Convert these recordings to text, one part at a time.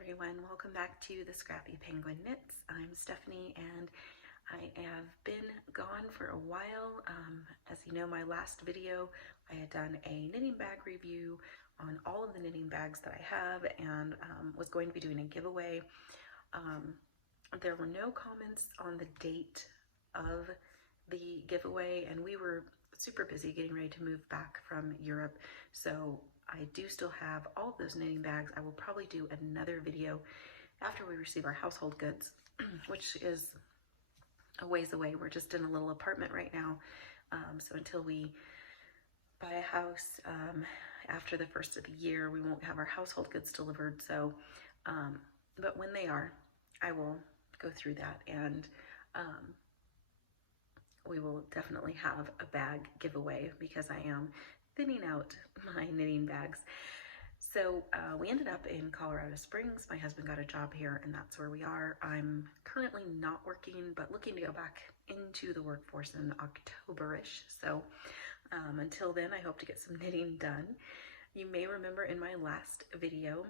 everyone, welcome back to the Scrappy Penguin Knits. I'm Stephanie and I have been gone for a while. As you know, my last video I had done a knitting bag review on all of the knitting bags that I have and was going to be doing a giveaway. There were no comments on the date of the giveaway and we were super busy getting ready to move back from Europe, so I do still have all of those knitting bags. I will probably do another video after we receive our household goods, which is a ways away. We're just in a little apartment right now, so until we buy a house after the first of the year, we won't have our household goods delivered. So but when they are, I will go through that, and we will definitely have a bag giveaway because I am thinning out my knitting bags. So we ended up in Colorado Springs. My husband got a job here and that's where we are. I'm currently not working, but looking to go back into the workforce in October-ish. So until then, I hope to get some knitting done. You may remember in my last video,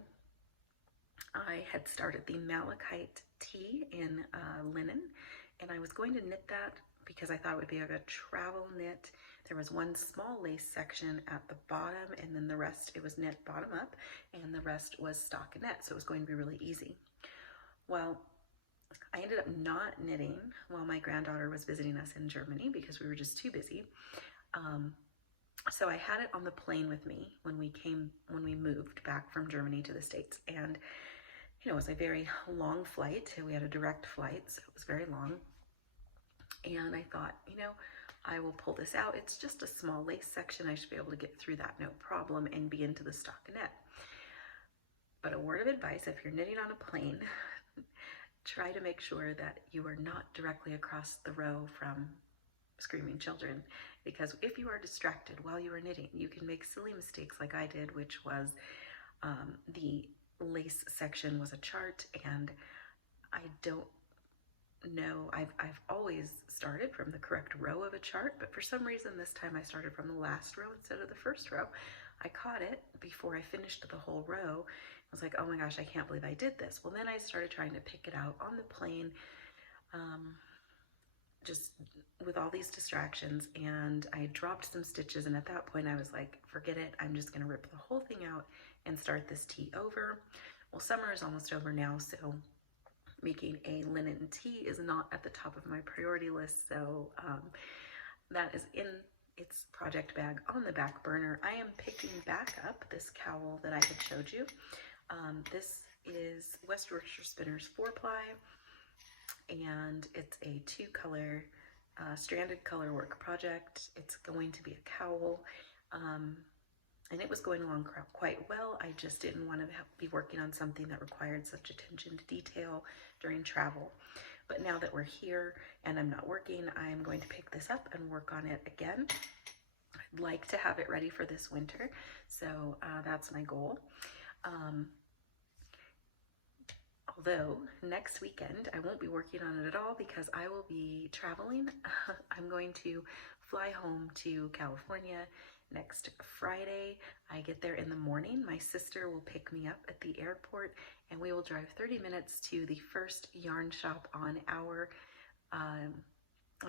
I had started the Malachite tee in linen, and I was going to knit that because I thought it would be a good travel knit. There was one small lace section at the bottom, and then the rest, it was knit bottom up, and the rest was stockinette, so it was going to be really easy. Well, I ended up not knitting while my granddaughter was visiting us in Germany because we were just too busy. So I had it on the plane with me when we moved back from Germany to the States, and it was a very long flight. We had a direct flight, so it was very long. And I thought, I will pull this out. It's just a small lace section. I should be able to get through that no problem and be into the stockinette. But a word of advice, if you're knitting on a plane, try to make sure that you are not directly across the row from screaming children, because if you are distracted while you are knitting, you can make silly mistakes like I did, which was the lace section was a chart, and I don't know, I've always started from the correct row of a chart, but for some reason this time I started from the last row instead of the first row. I caught it before I finished the whole row. I was like, oh my gosh, I can't believe I did this. Well, then I started trying to pick it out on the plane, just with all these distractions, and I dropped some stitches, and at that point I was like, forget it, I'm just gonna rip the whole thing out and start this tee over. Well, summer is almost over now, so making a linen tee is not at the top of my priority list, so that is in its project bag on the back burner. I am picking back up this cowl that I had showed you. This is West Yorkshire Spinners 4-ply, and it's a 2-color stranded color work project. It's going to be a cowl, and it was going along quite well. I just didn't want to be working on something that required such attention to detail during travel. But now that we're here and I'm not working, I'm going to pick this up and work on it again. I'd like to have it ready for this winter, so that's my goal. Although next weekend I won't be working on it at all because I will be traveling. I'm going to fly home to California next Friday. I get there in the morning. My sister will pick me up at the airport and we will drive 30 minutes to the first yarn shop on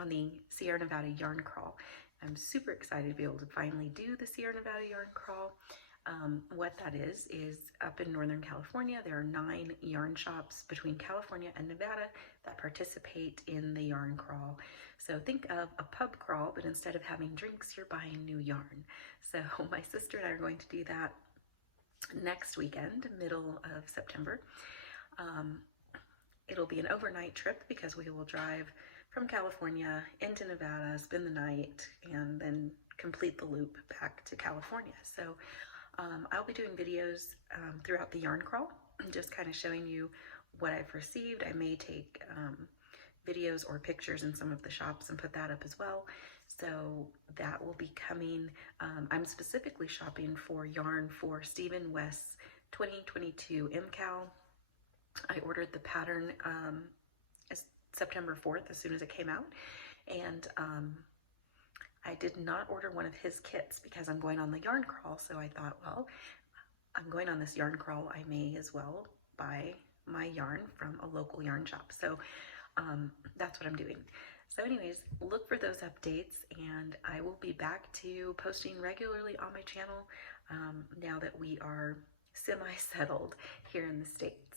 the Sierra Nevada yarn crawl. I'm super excited to be able to finally do the Sierra Nevada yarn crawl. What that is up in Northern California, there are 9 yarn shops between California and Nevada that participate in the yarn crawl. So think of a pub crawl, but instead of having drinks, you're buying new yarn. So my sister and I are going to do that next weekend, middle of September. It'll be an overnight trip because we will drive from California into Nevada, spend the night, and then complete the loop back to California. So I'll be doing videos throughout the yarn crawl, just kind of showing you what I've received. I may take videos or pictures in some of the shops and put that up as well. So that will be coming. I'm specifically shopping for yarn for Stephen West's 2022 MKAL. I ordered the pattern September 4th as soon as it came out, and I did not order one of his kits because I'm going on the yarn crawl, so I thought, well, I'm going on this yarn crawl, I may as well buy my yarn from a local yarn shop. So that's what I'm doing. So anyways, look for those updates, and I will be back to posting regularly on my channel now that we are semi-settled here in the States.